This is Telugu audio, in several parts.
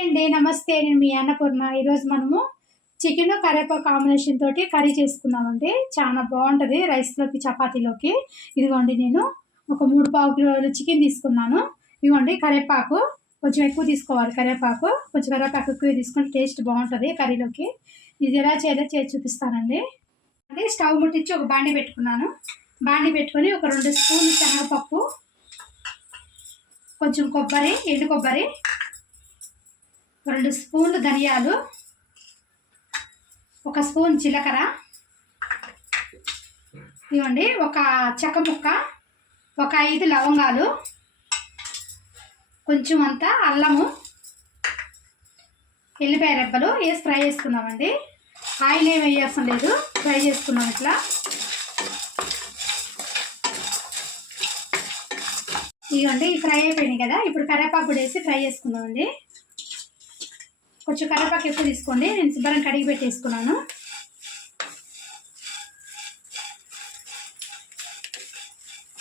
అండి. నమస్తే నేను మీ అన్నపూర్ణ. ఈరోజు మనము చికెన్ కరేపాకు కాంబినేషన్ తోటి కర్రీ చేసుకున్నామండి చాలా బాగుంటుంది రైస్లోకి చపాతీలోకి. ఇదిగోండి నేను ఒక మూడు పావు కిలోలు చికెన్ తీసుకున్నాను. ఇదిగోండి కరేపాకు కొంచెం ఎక్కువ తీసుకోవాలి. కరేపాకు కొంచెం కరేపాకు ఎక్కువ తీసుకుంటే టేస్ట్ బాగుంటుంది కర్రీలోకి. ఇది ఎలా చేయాలో చేసి చూపిస్తానండి. అంటే స్టవ్ ముట్టించి ఒక బాండి పెట్టుకున్నాను. బాండి పెట్టుకొని ఒక రెండు స్పూన్లు శనగపప్పు కొంచెం కొబ్బరి ఎండు కొబ్బరి రెండు స్పూన్లు ధనియాలు ఒక స్పూన్ జీలకర్ర ఇవ్వండి ఒక చెక్క ముక్క ఒక ఐదు లవంగాలు కొంచెం అంత అల్లము ఎల్లిపాయ రెబ్బలు వేసి ఫ్రై చేసుకున్నామండి? ఆయిల్ ఏమి వేయాల్సిన లేదు ఫ్రై చేసుకున్నాం ఇట్లా. ఇవ్వండి ఫ్రై అయిపోయినాయి కదా ఇప్పుడు కరేపాకు వేసి ఫ్రై చేసుకున్నామండి కొంచెం కరివేపాకు ఎక్కువ తీసుకోండి. నేను శుభ్రం కడిగి పెట్టేసుకున్నాను.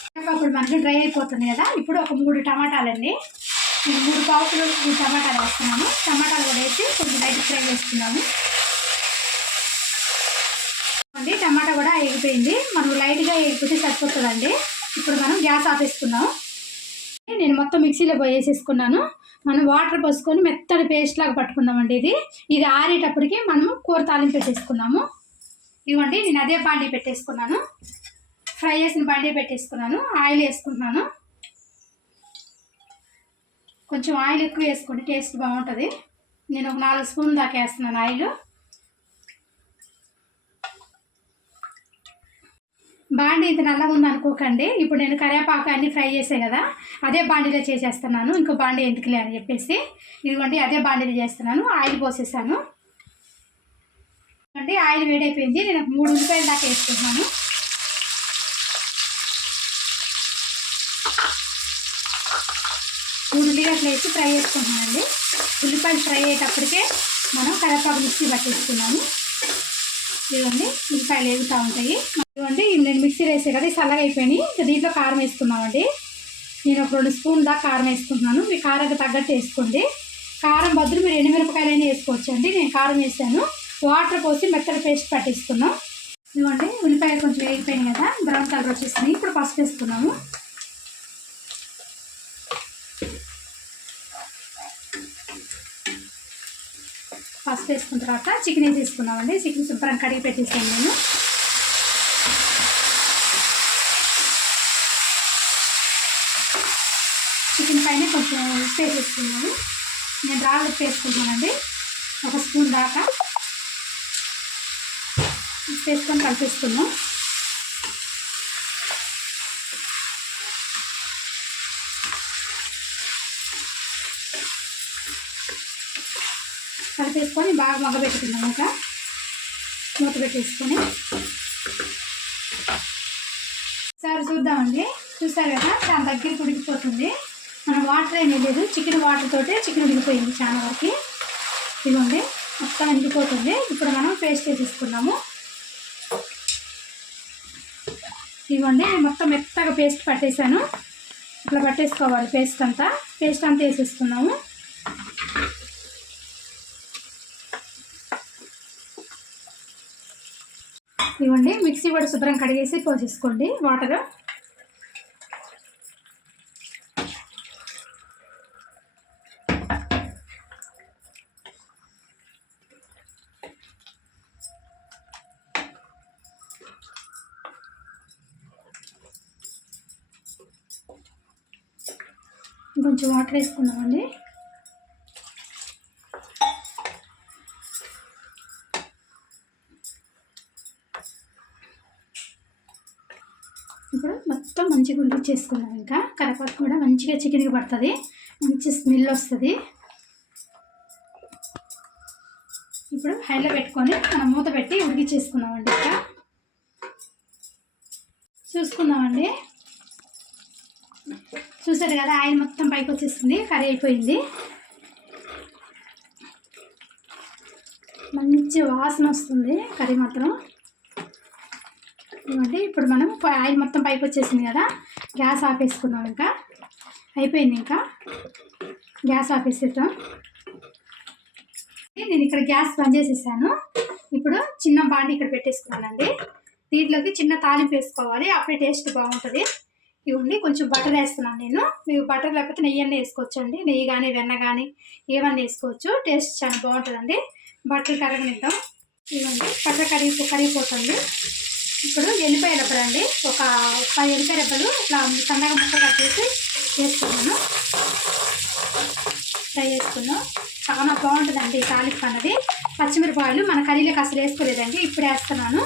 కరివేపాకులు మనకి డ్రై అయిపోతుంది కదా. ఇప్పుడు ఒక మూడు టమాటాలండి. నేను మూడు పావుకులు మూడు టమాటాలు వేస్తున్నాను. టమాటాలు కూడా వేసి కొంచెం లైట్ ఫ్రై చేసుకున్నాము అండి టమాటా కూడా ఎగిపోయింది మనం లైట్గా ఎగిపోతే సరిపోతుందండి. ఇప్పుడు మనం గ్యాస్ ఆపేసుకున్నాం నేను మొత్తం మిక్సీలో పోయేసేసుకున్నాను. మనం వాటర్ పోసుకొని మెత్తడి పేస్ట్ లాగా పట్టుకుందామండి ఇది. ఇది ఆరేటప్పటికి మనము కూర తాలింపు పెట్టేసుకున్నాము. ఇవ్వండి నేను అదే బాండీ పెట్టేసుకున్నాను. ఫ్రై చేసిన బాండీ పెట్టేసుకున్నాను. ఆయిల్ వేసుకుంటున్నాను. కొంచెం ఆయిల్ ఎక్కువ వేసుకోండి టేస్ట్ బాగుంటుంది. నేను ఒక నాలుగు స్పూన్ దాకా వేస్తున్నాను ఆయిల్. బాండీ ఇంత నల్లగా ఉంది అనుకోకండి. ఇప్పుడు నేను కరివేపాకు అన్నీ ఫ్రై చేసే కదా అదే బాండీలో చేసేస్తున్నాను. ఇంకో బాండీ ఎందుకులే అని చెప్పేసి. ఇదిగోండి అదే బాండీలో చేస్తున్నాను. ఆయిల్ పోసేసాను. అంటే ఆయిల్ వేడైపోయింది. నేను మూడు ఉల్లిపాయలు దాకా వేసుకుంటున్నాను. మూడు ఉల్లిగడ్డలు వేసి ఫ్రై చేసుకుంటున్నానండి. ఉల్లిపాయలు ఫ్రై అయ్యేటప్పటికే మనం కరివేపాకు మిక్సీ పట్టేసుకున్నాము. ఇదిగోండి ఉల్లిపాయలు వేగుతూ ఉంటాయి. ఇవ్వండి ఇవి నేను మిక్సీ వేసే కదా చల్లగా అయిపోయినాయి. ఇంకా దీంట్లో కారం వేసుకున్నామండి నేను ఒక రెండు స్పూన్ దాకా కారం వేసుకుంటున్నాను. మీ కారానికి తగ్గట్టు వేసుకోండి. కారం బదులు మీరు ఎండుమిరపకాయలైనా వేసుకోవచ్చు అండి. నేను కారం వేసాను. వాటర్ పోసి మెత్తడి పేస్ట్ పట్టిస్తున్నాం. ఇదిగోండి ఉల్లిపాయలు కొంచెం వేగిపోయినాయి కదా బ్రౌన్ కలర్ వచ్చేసినాయి. ఇప్పుడు పసుపు వేసుకున్నాము. పసుపు వేసుకున్న తర్వాత చికెన్ వేసేసుకున్నామండి చికెన్ శుభ్రం కడిగి పెట్టేసాను నేను. చికెన్ పైన కొంచెం ఉప్పు వేసేసుకున్నాను. నేను రాళ్ళు ఉప్పు వేసుకుంటానండి ఒక స్పూన్ దాకా. ఉప్పు వేసుకొని కలిపేసుకున్నాను కలిపేసుకొని బాగా మగ్గబెట్టుకున్నాం ఇంకా మూత పెట్టేసుకొని. సార్ చూద్దామండి. చూసారు కదా చాలా దగ్గరికి ఉడికిపోతుంది మనం వాటర్ ఏమీ లేదు. చికెన్ వాటర్ తోటే చికెన్ ఉడికిపోయింది చాలా వరకు. ఇదిగోండి మొత్తం ఉడికిపోతుంది. ఇప్పుడు మనం పేస్ట్ వేసేసుకున్నాము. ఇదిగోండి నేను మొత్తం మెత్తగా పేస్ట్ పట్టేశాను. ఇట్లా పట్టేసుకోవాలి పేస్ట్ అంతా. పేస్ట్ అంతా వేసేసుకున్నాము. ఇవ్వండి. మిక్సీ కూడా శుభ్రం కడిగేసి పోసేసుకోండి. వాటర్. కొంచెం వాటర్ వేసుకున్నామండి ఇప్పుడు మొత్తం మంచిగా ఉడికిచ్చేసుకున్నాం ఇంకా. కరపాకు కూడా మంచిగా చికెన్కి పడుతుంది. మంచి స్మెల్ వస్తుంది. ఇప్పుడు హైలో పెట్టుకొని మనం మూత పెట్టి ఉడికిచ్చేసుకున్నామండి ఇంకా. చూసుకుందామండి. చూసారు కదా ఆయిల్ మొత్తం పైకి వచ్చేసింది కర్రీ అయిపోయింది. మంచి వాసన వస్తుంది కర్రీ మాత్రం. ఇవ్వండి ఇప్పుడు మనం ఆయిల్ మొత్తం పైకి వచ్చేసింది కదా గ్యాస్ ఆపేసుకుందాం ఇంకా. అయిపోయింది ఇంకా. గ్యాస్ ఆపేసేద్దాం. నేను ఇక్కడ గ్యాస్ బంద్ చేసేసాను. ఇప్పుడు చిన్న బాండి ఇక్కడ పెట్టేసుకున్నానండి. దీంట్లోకి చిన్న తాలింపు వేసుకోవాలి. అప్పుడే టేస్ట్ బాగుంటుంది. ఇవ్వండి కొంచెం బటర్ వేస్తున్నాను నేను. మీకు బటర్ లేకపోతే నెయ్యి అన్నీ వేసుకోవచ్చు అండి నెయ్యి కానీ వెన్న కానీ ఏమన్నా వేసుకోవచ్చు. టేస్ట్ చాలా బాగుంటుందండి. బట్టలు కరగనిద్దాం. ఇవ్వండి. బటర్ కరిగి కరిగిపోతుంది. ఇప్పుడు ఎల్లిపాయ రెబ్బలు అండి ఒక పది ఎల్లిపాయ రెబ్బలు ఇట్లా సన్నగా ముక్క కట్ చేసి వేసుకున్నాను. ఫ్రై చేసుకున్నాం చాలా బాగుంటుందండి ఈ తాలింపు అన్నది. పచ్చిమిరపకాయలు మన కర్రీలోకి అసలు వేసుకోలేదండి. ఇప్పుడు వేస్తున్నాను.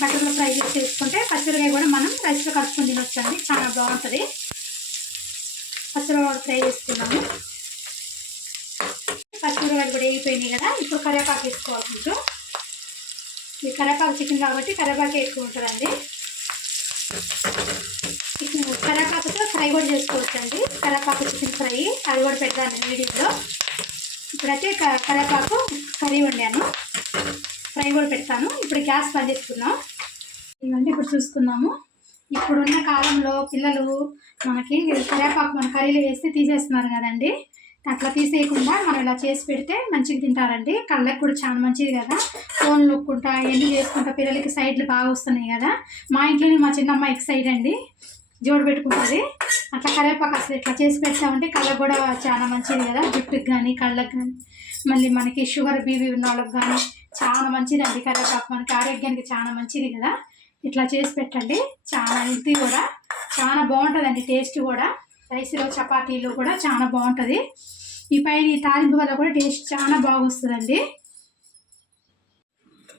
బట్టర్లో ఫ్రై చేసి చేసుకుంటే పచ్చిమిరకాయ కూడా మనం రైస్లో కలుపుకొని తినొచ్చండి. చాలా బాగుంటుంది. పచ్చిమిరపాయలు ఫ్రై చేసుకున్నాము పచ్చిమిరపాయలు కూడా వేగిపోయినాయి కదా. ఇప్పుడు కరివేపాకు వేసుకోవాలి కొంచెం ఇది కరేపాకు చికెన్ కాబట్టి కరేపాకు ఎక్కువ ఉంటుందండి. చికెన్ కరేపాకుతో ఫ్రై కూడా చేసుకోవచ్చండి. కరేపాకు చికెన్ ఫ్రై అది కూడా పెడతాను వీడియోలో. ఇప్పుడైతే క- కర్రీ వండాను. ఫ్రై కూడా పెడతాను. ఇప్పుడు గ్యాస్ బంద్ చేసుకున్నాం ఇదంటే ఇప్పుడు చూసుకున్నాము ఇప్పుడున్న కాలంలో పిల్లలు మనకి కరేపాకు మన కర్రీలో వేస్తే తీసేస్తున్నారు కదండి. అట్లా తీసేయకుండా మనం ఇలా చేసి పెడితే మంచిగా తింటారండి. కళ్ళకి కూడా చాలా మంచిది కదా. ఫోన్ నొక్కుంటా ఎన్ని చేసుకుంటా పిల్లలకి సైడ్లు బాగా వస్తున్నాయి కదా. మా ఇంట్లోనే మా చిన్న అమ్మాయికి సైడ్ అండి. జోడు పెట్టుకుంటుంది. అట్లా కరివేపాకు అసలు ఇట్లా చేసి పెడతామంటే కళ్ళకు కూడా చాలా మంచిది కదా. జుట్టుకి కానీ కళ్ళకు కానీ మళ్ళీ మనకి షుగర్ బీబీ ఉన్న వాళ్ళకి కానీ చాలా మంచిదండి కరివేపాకు. మనకి ఆరోగ్యానికి చాలా మంచిది కదా. ఇట్లా చేసి పెట్టండి. చాలా హెల్తీ కూడా. చాలా బాగుంటుందండి టేస్ట్ కూడా. రైస్లో చపాతీలు కూడా చాలా బాగుంటుంది. ఈ పైన ఈ తాలింపు వల్ల కూడా టేస్ట్ చాలా బాగా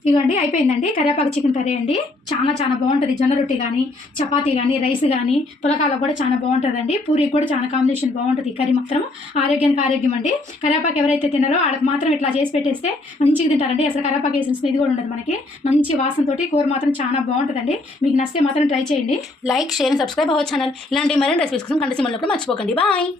ఇగోండి అయిపోయిందండి. కరివేపాకు చికెన్ కర్రీ అండి. చాలా చాలా బాగుంటుంది. జొన్న రొట్టి కానీ చపాతీ కానీ రైస్ కానీ పులకాలకు కూడా చాలా బాగుంటుందండి. పూరి కూడా చాలా కాంబినేషన్ బాగుంటుంది ఈ కర్రీ మాత్రం. ఆరోగ్యానికి ఆరోగ్యం అండి. కరివేపాకు ఎవరైతే తినారో వాళ్ళకి మాత్రం ఇట్లా చేసి పెట్టేస్తే మంచిగా తింటారండి. అసలు కరివేపాకు వేసిన ఇది కూడా ఉండదు మనకి. మంచి వాసనతోటి కూర మాత్రం చాలా బాగుంటుందండి. మీకు నచ్చితే మాత్రం ట్రై చేయండి. Like share and subscribe our channel. ఇలాంటి మరిన్ని రెసిపీస్ కోసం కంటి కూడా మర్చిపోకండి. బాయ్.